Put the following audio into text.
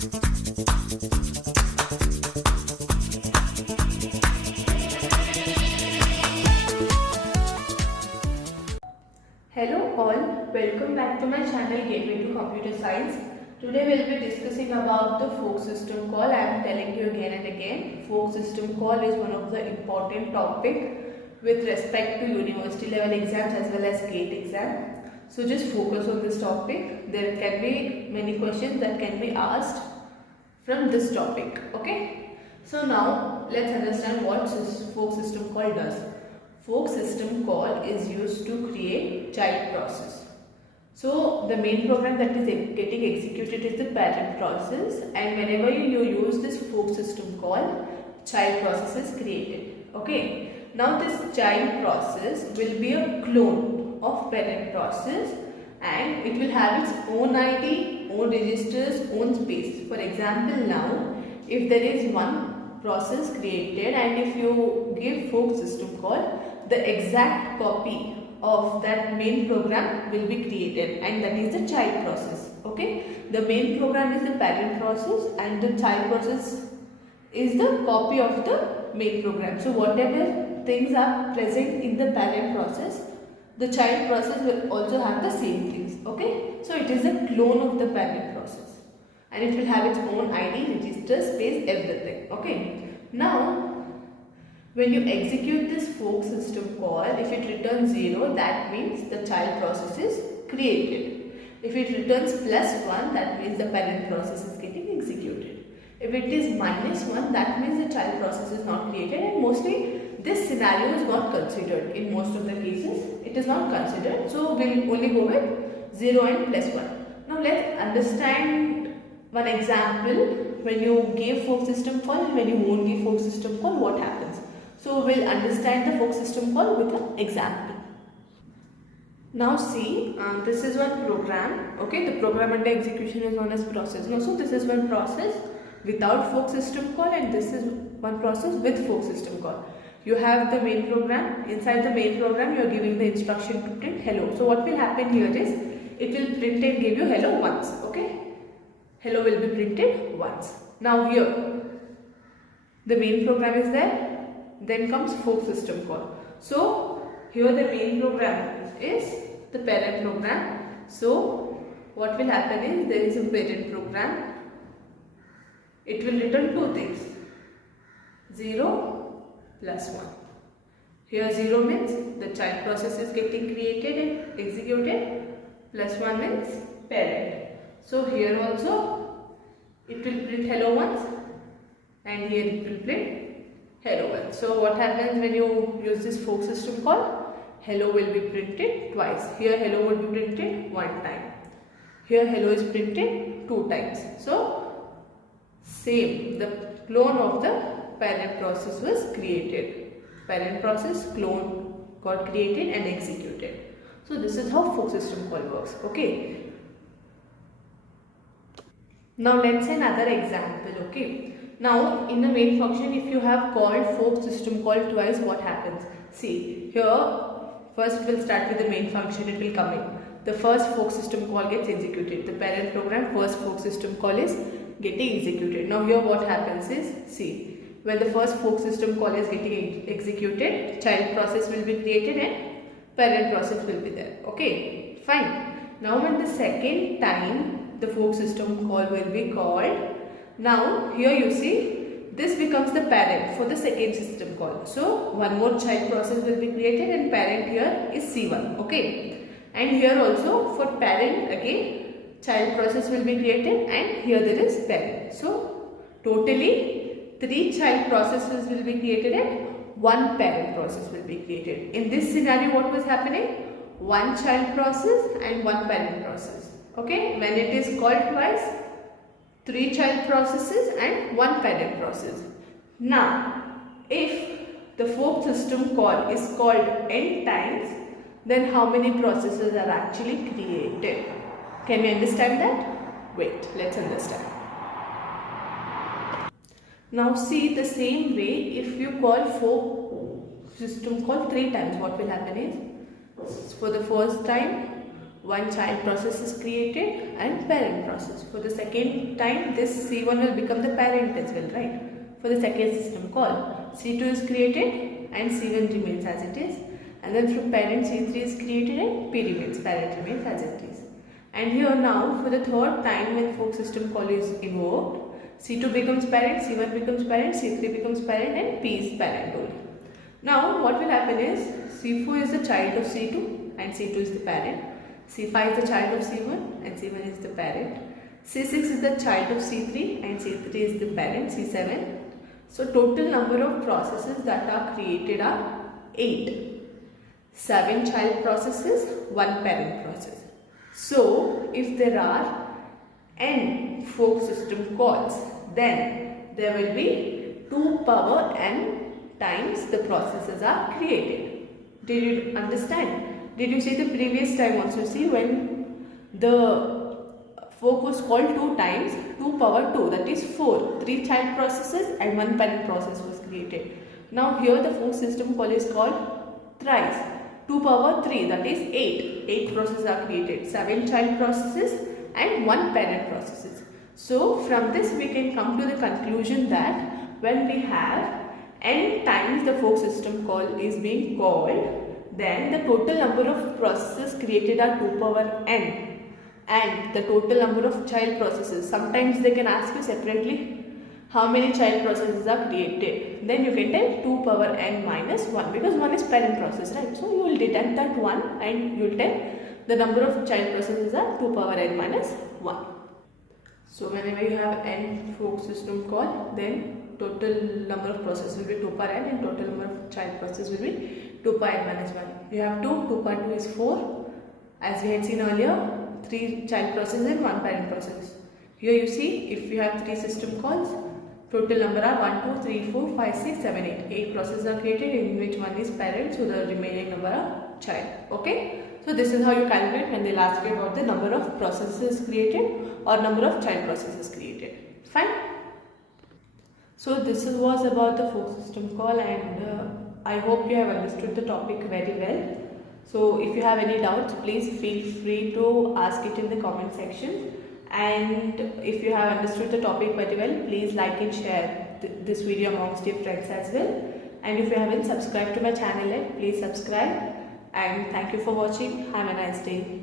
Hello all, welcome back to my channel Gateway to Computer Science. Today we will be discussing about the fork system call. I am telling you again and again, fork system call is one of the important topic with respect to university level exams as well as GATE exam. So just focus on this topic. There can be many questions that can be asked from this topic. Okay. So now let's understand what fork system call does. Fork system call is used to create child process. So the main program that is getting executed is the parent process, and whenever you use this fork system call, child process is created. Okay. Now this child process will be a clone of parent process, and it will have its own ID, own registers, own space. For example, now if there is one process created and if you give fork system call, the exact copy of that main program will be created, and that is the child process. Okay, the main program is the parent process and the child process is the copy of the main program. So whatever things are present in the parent process, the child process will also have the same things. Okay, so it is a clone of the parent process and it will have its own ID, register, space, everything. Okay, now when you execute this fork system call, if it returns 0, that means the child process is created. If it returns +1, that means the parent process is getting executed. If it is -1, that means the child process is not created, and mostly this scenario is not considered. In most of the cases, it is not considered. So we'll only go with 0 and +1. Now let's understand one example. When you give fork system call and when you won't give fork system call, what happens? So we'll understand the fork system call with an example. Now see, this is one program. Okay, the program under execution is known as process. Now, so this is one process without fork system call, and this is one process with fork system call. You have the main program. Inside the main program, you are giving the instruction to print hello. So what will happen here is, it will print and give you hello once. Okay, hello will be printed once. Now here, the main program is there. Then comes fork system call. So here the main program is the parent program. So what will happen is, there is a parent program. It will return two things, 0 +1. Here 0 means the child process is getting created and executed, +1 means parent. So here also it will print hello once and here it will print hello once. So what happens when you use this fork system call? Hello will be printed twice. Here hello will be printed one time. Here hello is printed two times. So same, the clone of the parent process was created. Parent process clone got created and executed. So this is how fork system call works. Okay. Now let's say another example. Okay. Now in the main function, if you have called fork system call twice, what happens? See here, first we'll start with the main function. It will come in. The first fork system call gets executed. The parent program first fork system call is getting executed. Now here what happens is, see, when the first fork system call is getting executed, child process will be created and parent process will be there. Okay, fine. Now when the second time the fork system call will be called, now here you see, this becomes the parent for the second system call. So one more child process will be created and parent here is C1. Okay, and here also for parent again child process will be created and here there is parent. So totally 3 child processes will be created and 1 parent process will be created. In this scenario, what was happening? 1 child process and 1 parent process. Okay, when it is called twice, 3 child processes and 1 parent process. Now, if the fork system call is called n times, then how many processes are actually created? Can we understand that? Wait, let's understand. Now see, the same way, if you call fork system call 3 times, what will happen is, for the first time one child process is created and parent process. For the second time, this C1 will become the parent as well, right? For the second system call, C2 is created and C1 remains as it is. And then from parent, C3 is created and P remains, parent remains as it is. And here now, for the third time when fork system call is invoked, C2 becomes parent, C1 becomes parent, C3 becomes parent and P is parent only. Now what will happen is, C4 is the child of C2 and C2 is the parent. C5 is the child of C1 and C1 is the parent. C6 is the child of C3 and C3 is the parent, C7. So total number of processes that are created are 8. 7 child processes, 1 parent process. So if there are n fork system calls, then there will be 2 power n times the processes are created. Did you understand? Did you see the previous time also? See, when the fork was called 2 times, 2 power 2, that is 4. 3 child processes and 1 parent process was created. Now here the fork system call is called thrice. 2 power 3, that is 8. 8 processes are created. 7 child processes and 1 parent processes. So from this we can come to the conclusion that when we have n times the fork system call is being called, then the total number of processes created are 2 power n, and the total number of child processes, sometimes they can ask you separately how many child processes are created, then you can tell 2 power n minus 1, because 1 is parent process, right? So you will deduct that 1 and you will tell the number of child processes are 2 power n minus 1. So whenever you have n fork system call, then total number of processes will be 2 power n and total number of child processes will be 2 power n minus 1. You have 2 power 2 is 4. As we had seen earlier, 3 child processes and 1 parent process. Here you see, if you have 3 system calls, total number are 1, 2, 3, 4, 5, 6, 7, 8. 8 processes are created in which 1 is parent, so the remaining number are child. Okay? So this is how you calculate when they'll ask you about the number of processes created or number of child processes created. Fine? So this was about the fork system call, and I hope you have understood the topic very well. So if you have any doubts, please feel free to ask it in the comment section. And if you have understood the topic very well, please like and share this video amongst your friends as well. And if you haven't subscribed to my channel yet, please subscribe. And thank you for watching. Have a nice day.